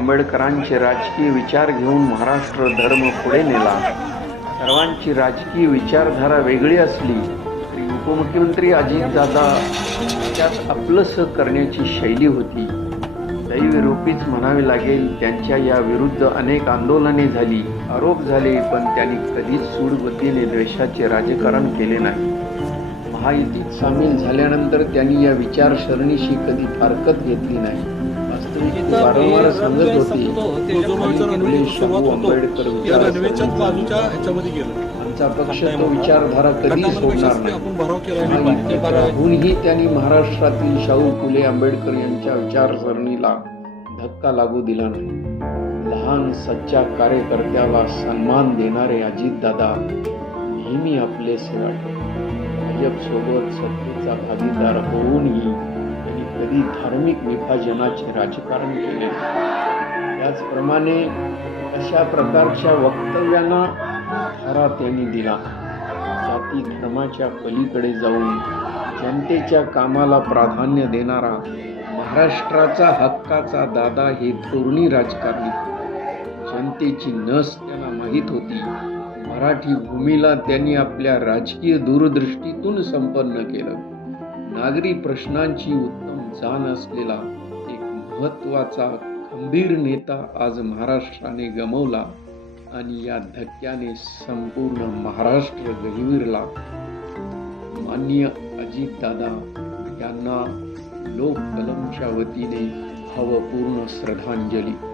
आंबेडकरांचे राजकीय विचार घेऊन महाराष्ट्र धर्म पुढे नेला. सर्वांची राजकीय विचारधारा वेगळी असली तरी उपमुख्यमंत्री अजितदादा त्यात आपलंसं करण्याची शैली होती. दैवरूपीच म्हणावे लागेल त्यांच्या या विरुद्ध अनेक आंदोलने झाली आरोप झाले पण त्यांनी कधीच सूडबुद्धीने द्वेषाचे राजकारण केले नाही. महायुतीत सामील झाल्यानंतर त्यांनी या विचारसरणीशी कधी फारकत घेतली नाही. वारंवार सांगत होते. शाहू आंबेडकर बाजूच्या गेलं. आमचा पक्ष तो विचारधारा नाही. त्यांनी महाराष्ट्रातील शाहू फुले आंबेडकर यांच्या विचारसरणीला धक्का लागू दिला नाही. लहान सच्चा कार्यकर्त्याला सन्मान देणारे अजितदादा नेहमी आपलेसे वाटत भाजपसोबत सत्तेचा भागीदार होऊनही कधी धार्मिक विभाजनाचे राजकारण केले. त्याचप्रमाणे अशा प्रकारच्या वक्तव्यांना खरा त्यांनी दिला. जाती धर्माच्या पलीकडे जाऊन जनतेच्या कामाला प्राधान्य देणारा महाराष्ट्राचा हक्काचा दादा हे धोरणी राजकारणी. जनतेची नस त्यांना माहीत होती. मराठी भूमीला त्यांनी आपल्या राजकीय दूरदृष्टीतून संपन्न केलं. नागरी प्रश्नांची उत्तर जाण असलेला एक महत्त्वाचा खंबीर नेता आज महाराष्ट्राने गमवला आणि या धक्क्याने संपूर्ण महाराष्ट्र गहिविरला. माननीय अजितदादा यांना लोककलमच्या वतीने भावपूर्ण श्रद्धांजली.